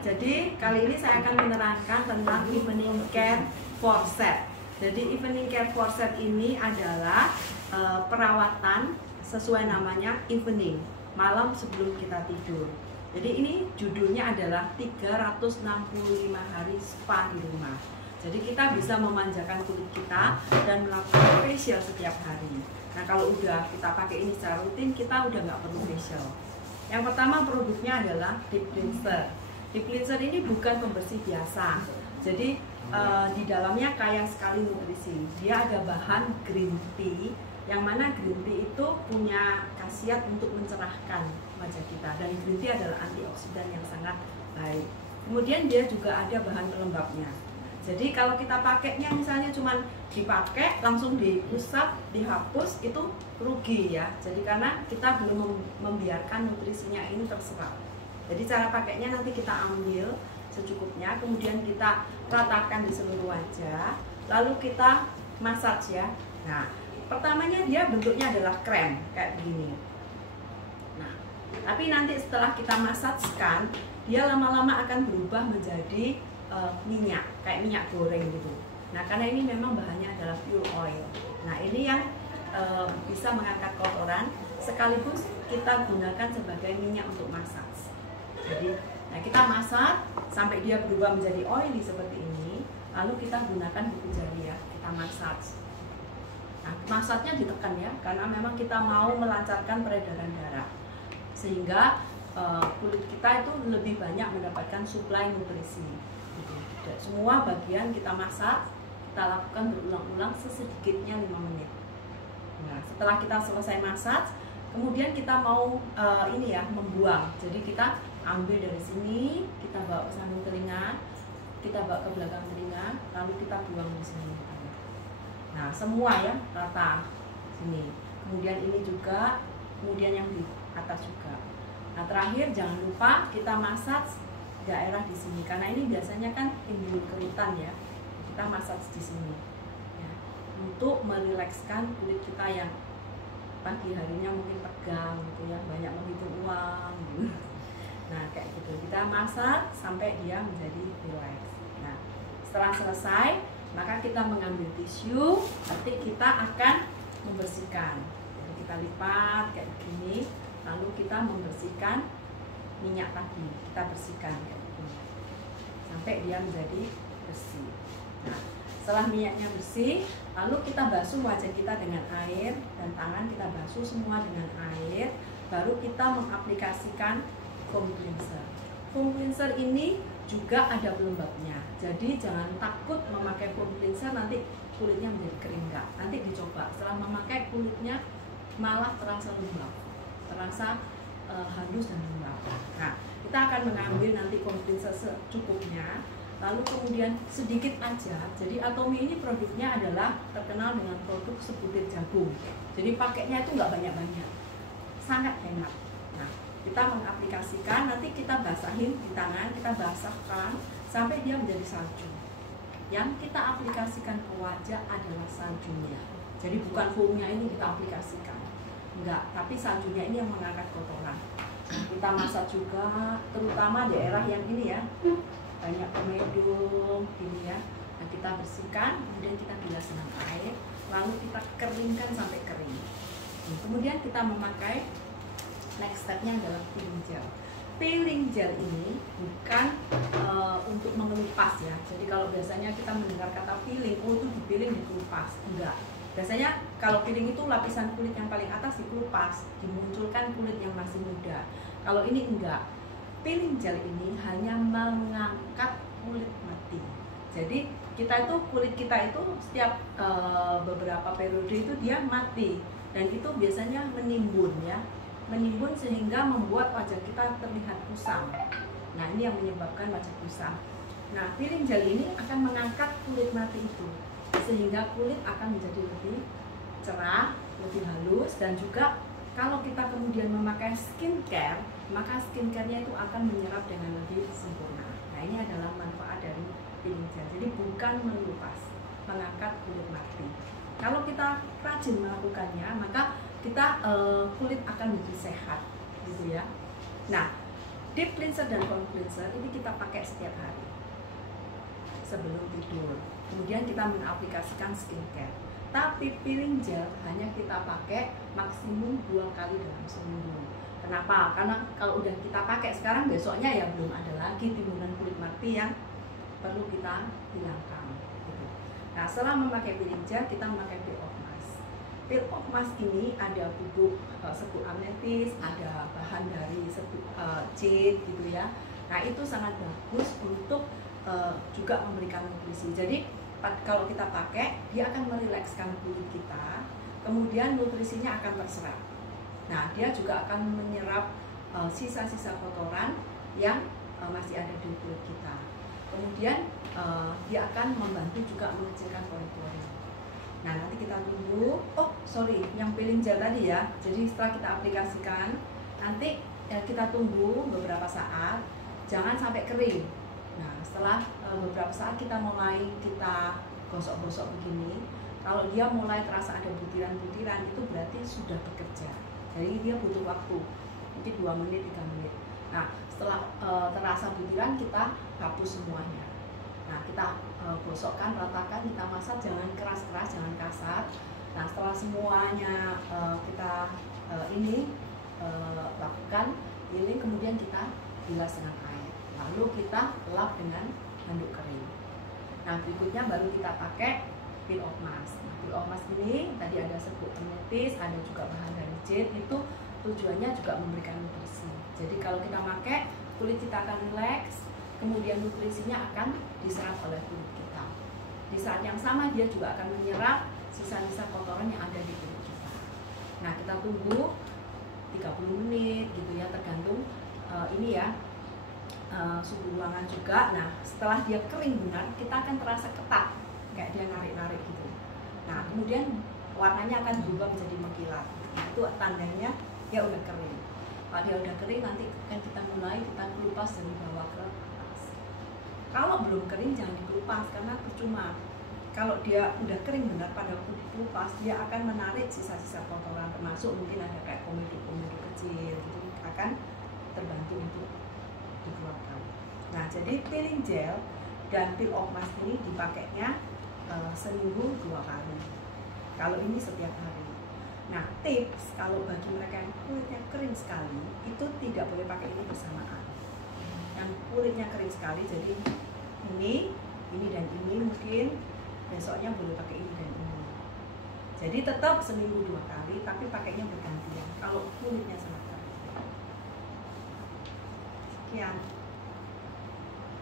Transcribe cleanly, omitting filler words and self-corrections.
jadi kali ini saya akan menerangkan tentang evening care for set. Jadi evening care for set ini adalah perawatan sesuai namanya evening, malam sebelum kita tidur. Jadi ini judulnya adalah 365 hari spa di rumah. Jadi kita bisa memanjakan kulit kita dan melakukan facial setiap hari. Nah kalau udah kita pakai ini secara rutin, kita udah nggak perlu facial. Yang pertama produknya adalah deep cleanser. Deep cleanser ini bukan pembersih biasa. Jadi di dalamnya kaya sekali nutrisi. Dia ada bahan green tea, yang mana green tea itu punya khasiat untuk mencerahkan wajah kita. Dan green tea adalah antioksidan yang sangat baik. Kemudian dia juga ada bahan pelembabnya. Jadi kalau kita pakainya misalnya cuma dipakai langsung diusap, dihapus, itu rugi ya. Jadi karena kita belum membiarkan nutrisinya ini terserap. Jadi cara pakainya nanti kita ambil secukupnya, kemudian kita ratakan di seluruh wajah, lalu kita massage ya. Nah, pertamanya dia bentuknya adalah krem kayak begini. Nah, tapi nanti setelah kita massage-kan, dia lama-lama akan berubah menjadi minyak, kayak minyak goreng gitu. Nah, karena ini memang bahannya adalah pure oil. Nah, ini yang bisa mengangkat kotoran, sekaligus kita gunakan sebagai minyak untuk massage. Jadi, nah kita masak sampai dia berubah menjadi oily seperti ini, lalu kita gunakan buku jari ya, kita massage. Nah, massage-nya ditekan ya, karena memang kita mau melancarkan peredaran darah, sehingga kulit kita itu lebih banyak mendapatkan suplai nutrisi. Dan semua bagian kita masak, kita lakukan berulang-ulang sesedikitnya 5 menit. Nah, setelah kita selesai masak, kemudian kita mau ini ya, membuang. Jadi kita ambil dari sini, kita bawa ke samping telinga, kita bawa ke belakang telinga, lalu kita buang di sini. Nah, semua ya rata sini. Kemudian ini juga, kemudian yang di atas juga. Nah, terakhir jangan lupa kita massage daerah di sini, karena ini biasanya kan timbul kerutan ya. Kita massage di sini ya, untuk merilekskan kulit kita yang pagi harinya mungkin tegang gitu ya, banyak menghitung uang gitu. Nah kayak gitu, kita masak sampai dia menjadi relax. Nah setelah selesai, maka kita mengambil tisu, nanti kita akan membersihkan. Jadi kita lipat kayak begini, lalu kita membersihkan minyak tadi, kita bersihkan kayak begini sampai dia menjadi bersih. Nah setelah minyaknya bersih, lalu kita basuh wajah kita dengan air dan tangan kita basuh semua dengan air, baru kita mengaplikasikan foam cleanser. Foam cleanser ini juga ada pelembabnya, jadi jangan takut memakai foam cleanser nanti kulitnya menjadi kering, enggak. Nanti dicoba, setelah memakai kulitnya malah terasa lembab, terasa halus dan lembab. Nah, kita akan mengambil nanti foam cleanser secukupnya, lalu kemudian sedikit aja. Jadi Atomy ini produknya adalah terkenal dengan produk sebutir jagung. Jadi pakainya itu nggak banyak-banyak, sangat hemat. Nah, kita mengaplikasikan, nanti kita basahin di tangan, kita basahkan sampai dia menjadi salju. Yang kita aplikasikan ke wajah adalah saljunya. Jadi bukan foamnya ini kita aplikasikan, enggak, tapi saljunya ini yang mengangkat kotoran. Kita masak juga, terutama daerah yang ini ya, banyak komedung ini ya. Nah, kita bersihkan, kemudian kita bilas dengan air, lalu kita keringkan sampai kering. Kemudian kita memakai, next stepnya adalah peeling gel. Peeling gel ini bukan untuk mengelupas ya. Jadi kalau biasanya kita mendengar kata peeling, oh itu dipeeling dikelupas, enggak. Biasanya kalau peeling itu lapisan kulit yang paling atas dikelupas, dimunculkan kulit yang masih muda. Kalau ini enggak. Peeling gel ini hanya mengangkat kulit mati. Jadi kita itu, kulit kita itu setiap beberapa periode itu dia mati, dan itu biasanya menimbun ya, menimbun sehingga membuat wajah kita terlihat kusam. Nah ini yang menyebabkan wajah kusam. Nah peeling gel ini akan mengangkat kulit mati itu, sehingga kulit akan menjadi lebih cerah, lebih halus, dan juga kalau kita kemudian memakai skincare, maka skincare-nya itu akan menyerap dengan lebih sempurna. Nah ini adalah manfaat dari peeling gel. Jadi bukan melupas, mengangkat kulit mati. Kalau kita rajin melakukannya, maka kita kulit akan menjadi sehat, gitu ya. Nah Deep cleanser dan bone cleanser ini kita pakai setiap hari sebelum tidur. Kemudian kita mengaplikasikan skincare. Tapi peeling gel hanya kita pakai maksimum 2 kali dalam seminggu. Kenapa? Karena kalau udah kita pakai sekarang, besoknya ya belum ada lagi timbunan kulit mati yang perlu kita hilangkan. Gitu. Nah, setelah memakai peeling gel, kita memakai peel off mask. Peel off mask ini ada bubuk serbuk ametis, ada bahan dari serbuk jade gitu ya. Nah, itu sangat bagus untuk juga memberikan nutrisi. Jadi kalau kita pakai, dia akan merilekskan kulit kita, kemudian nutrisinya akan terserap. Nah, dia juga akan menyerap sisa-sisa kotoran yang masih ada di kulit kita. Kemudian dia akan membantu juga mengecilkan pori-pori. Nah, nanti kita tunggu. Oh, sorry, yang peeling gel tadi ya. Jadi setelah kita aplikasikan, nanti kita tunggu beberapa saat, jangan sampai kering. Nah, setelah beberapa saat kita gosok-gosok begini, kalau dia mulai terasa ada butiran-butiran, itu berarti sudah bekerja. Jadi dia butuh waktu, mungkin 2 menit, 3 menit. Nah, setelah terasa butiran, kita hapus semuanya. Nah, kita gosokkan, ratakan, kita masak, jangan keras-keras, jangan kasar. Nah, setelah semuanya kita lakukan, ini kemudian kita bilas dengan air. Lalu kita lap dengan handuk kering. Nah, berikutnya baru kita pakai peel off mask. Nah, peel off mask ini tadi ada serbuk ametis, ada juga bahan dari jade. Itu tujuannya juga memberikan nutrisi. Jadi kalau kita pakai, kulit kita akan rileks, kemudian nutrisinya akan diserap oleh kulit kita. Di saat yang sama dia juga akan menyerap sisa-sisa kotoran yang ada di kulit kita. Nah, kita tunggu 30 menit gitu ya, tergantung ini ya, suhu ruangan juga. Nah, setelah dia kering benar, kita akan terasa ketat, kayak dia narik-narik gitu. Nah, kemudian warnanya akan berubah menjadi mengkilat. Nah, itu tandanya dia udah kering. Kalau dia udah kering, nanti akan kita kelupas dari bawah ke atas. Kalau belum kering jangan dikelupas, karena percuma. Kalau dia udah kering benar, pada waktu dikelupas dia akan menarik sisa-sisa kotoran, termasuk mungkin ada kayak komedo-komedo kecil, gitu akan terbantu untuk dikeluarkan. Nah, jadi peeling gel dan peel off mask ini dipakainya seminggu 2 kali. Kalau ini setiap hari. Nah, tips kalau bagi mereka yang kulitnya kering sekali, itu tidak boleh pakai ini bersamaan. Yang kulitnya kering sekali, jadi ini dan ini mungkin besoknya boleh pakai ini dan ini. Jadi tetap seminggu 2 kali, tapi pakainya bergantian. Kalau kulitnya sangat kering. Sekian.